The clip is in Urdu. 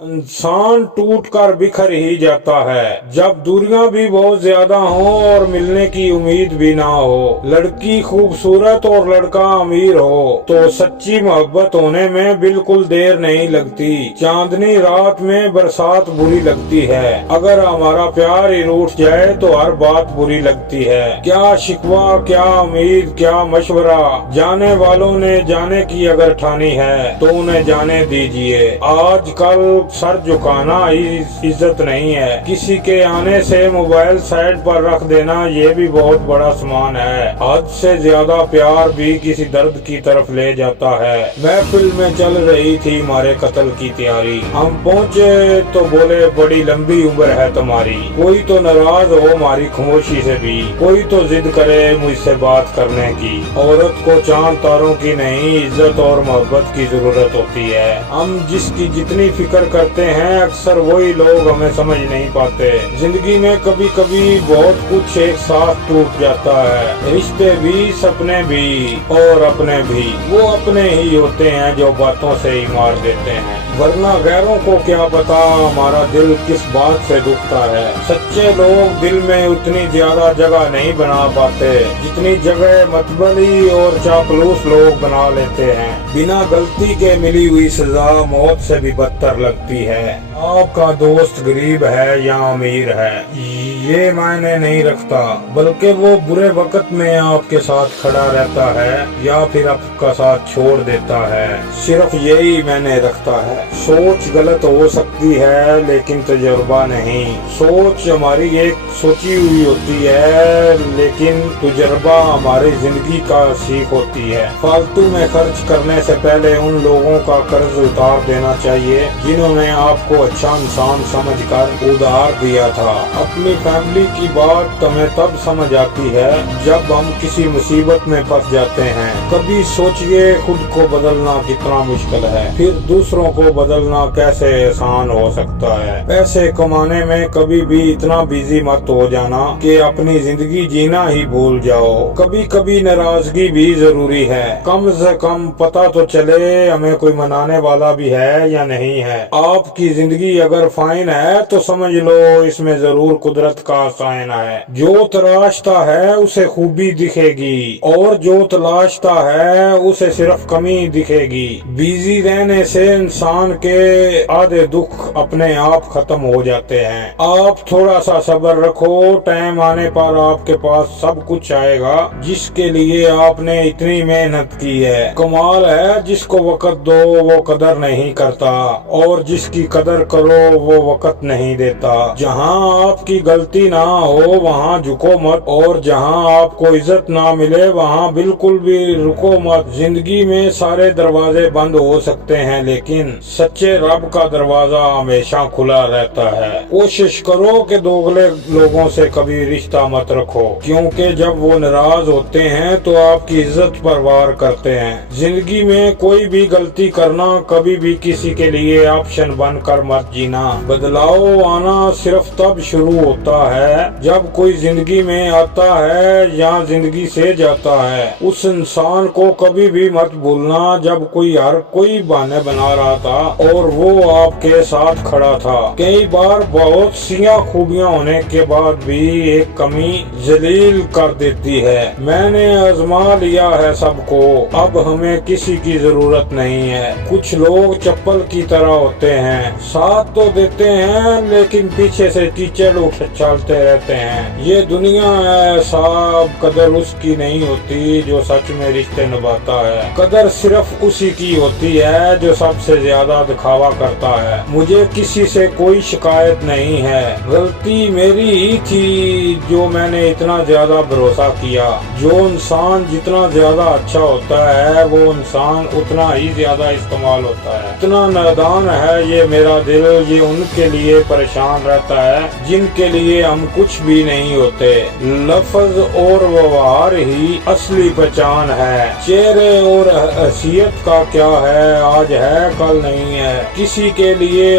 انسان ٹوٹ کر بکھر ہی جاتا ہے جب دوریاں بھی بہت زیادہ ہوں اور ملنے کی امید بھی نہ ہو۔ لڑکی خوبصورت اور لڑکا امیر ہو تو سچی محبت ہونے میں بالکل دیر نہیں لگتی۔ چاندنی رات میں برسات بری لگتی ہے، اگر ہمارا پیار ہی روٹھ جائے تو ہر بات بری لگتی ہے۔ کیا شکوہ، کیا امید، کیا مشورہ، جانے والوں نے جانے کی اگر ٹھانی ہے تو انہیں جانے دیجیے۔ آج کل سر جھکانا ہی عزت نہیں ہے، کسی کے آنے سے موبائل سائڈ پر رکھ دینا یہ بھی بہت بڑا سامان ہے۔ حد سے زیادہ پیار بھی کسی درد کی طرف لے جاتا ہے۔ محفل میں چل رہی تھی ہمارے قتل کی تیاری، ہم پہنچے تو بولے بڑی لمبی عمر ہے تمہاری۔ کوئی تو ناراض ہو ہماری خاموشی سے بھی، کوئی تو ضد کرے مجھ سے بات کرنے کی۔ عورت کو چاند تاروں کی نہیں، عزت اور محبت کی ضرورت ہوتی ہے۔ ہم جس کی جتنی فکر کرتے ہیں اکثر وہی لوگ ہمیں سمجھ نہیں پاتے۔ زندگی میں کبھی کبھی بہت کچھ ایک ساتھ ٹوٹ جاتا ہے، رشتے بھی، سپنے بھی اور اپنے بھی۔ وہ اپنے ہی ہوتے ہیں جو باتوں سے ہی مار دیتے ہیں، ورنہ غیروں کو کیا پتا ہمارا دل کس بات سے دکھتا ہے۔ سچے لوگ دل میں اتنی زیادہ جگہ نہیں بنا پاتے جتنی جگہ متبلی اور چاپلوس لوگ بنا لیتے ہیں۔ بنا غلطی کے ملی ہوئی سزا موت سے بھی بدتر لگتی ہے۔ آپ کا دوست غریب ہے یا امیر ہے یہ معنی نہیں رکھتا، بلکہ وہ برے وقت میں آپ کے ساتھ کھڑا رہتا ہے یا پھر آپ کا ساتھ چھوڑ دیتا ہے، صرف یہی معنی رکھتا ہے۔ سوچ غلط ہو سکتی ہے لیکن تجربہ نہیں۔ سوچ ہماری ایک سوچی ہوئی ہوتی ہے لیکن تجربہ ہماری زندگی کا سیکھ ہوتی ہے۔ فالتو میں خرچ کرنے سے پہلے ان لوگوں کا قرض اتار دینا چاہیے جنہوں نے آپ کو اچھا انسان سمجھ کر ادھار دیا تھا۔ اپنی فیملی کی بات ہمیں تب سمجھ آتی ہے جب ہم کسی مصیبت میں پھنس جاتے ہیں۔ کبھی سوچئے خود کو بدلنا کتنا مشکل ہے، پھر دوسروں کو بدلنا کیسے آسان ہو سکتا ہے۔ پیسے کمانے میں کبھی بھی اتنا بیزی مت ہو جانا کہ اپنی زندگی جینا ہی بھول جاؤ۔ کبھی کبھی ناراضگی بھی ضروری ہے، کم سے کم پتہ تو چلے ہمیں کوئی منانے والا بھی ہے یا نہیں ہے۔ آپ کی زندگی اگر فائن ہے تو سمجھ لو اس میں ضرور قدرت کا سائن ہے۔ جو تراشتا ہے اسے خوبی دکھے گی اور جو تلاشتا ہے اسے صرف کمی دکھے گی۔ بیزی رہنے سے انسان کے آدھے دکھ اپنے آپ ختم ہو جاتے ہیں۔ آپ تھوڑا سا صبر رکھو، ٹائم آنے پر آپ کے پاس سب کچھ آئے گا جس کے لیے آپ نے اتنی محنت کی ہے۔ کمال ہے جس کو وقت دو وہ قدر نہیں کرتا اور جس کی قدر کرو وہ وقت نہیں دیتا۔ جہاں آپ کی غلطی نہ ہو وہاں جھکو مت، اور جہاں آپ کو عزت نہ ملے وہاں بالکل بھی رکو مت۔ زندگی میں سارے دروازے بند ہو سکتے ہیں لیکن سچے رب کا دروازہ ہمیشہ کھلا رہتا ہے۔ کوشش کرو کہ دوغلے لوگوں سے کبھی رشتہ مت رکھو، کیونکہ جب وہ ناراض ہوتے ہیں تو آپ کی عزت پر وار کرتے ہیں۔ زندگی میں کوئی بھی غلطی کرنا کبھی بھی کسی کے لیے آپشن بن کر مت جینا۔ بدلاؤ آنا صرف تب شروع ہوتا ہے جب کوئی زندگی میں آتا ہے یا زندگی سے جاتا ہے۔ اس انسان کو کبھی بھی مت بھولنا جب ہر کوئی بہانے بنا رہا تھا اور وہ آپ کے ساتھ کھڑا تھا۔ کئی بار بہت سی خوبیاں ہونے کے بعد بھی ایک کمی ذلیل کر دیتی ہے۔ میں نے آزما لیا ہے سب کو، اب ہمیں کسی کی ضرورت نہیں ہے۔ کچھ لوگ چپل کی طرح ہوتے ہیں، ساتھ تو دیتے ہیں لیکن پیچھے سے کیچڑ اچھالتے رہتے ہیں۔ یہ دنیا ہے صاحب، قدر اس کی نہیں ہوتی جو سچ میں رشتے نبھاتا ہے، قدر صرف اسی کی ہوتی ہے جو سب سے زیادہ دکھاوا کرتا ہے۔ مجھے کسی سے کوئی شکایت نہیں ہے، غلطی میری ہی تھی جو میں نے اتنا زیادہ بھروسہ کیا۔ جو انسان جتنا زیادہ اچھا ہوتا ہے وہ انسان اتنا ہی زیادہ استعمال ہوتا ہے۔ اتنا نادان ہے یہ میرا دل، یہ ان کے لیے پریشان رہتا ہے جن کے لیے ہم کچھ بھی نہیں ہوتے۔ لفظ اور ویوہار ہی اصلی پہچان ہے، چہرے اور حیثیت کا کیا ہے، آج ہے کل نہیں ہے۔ کسی کے لیے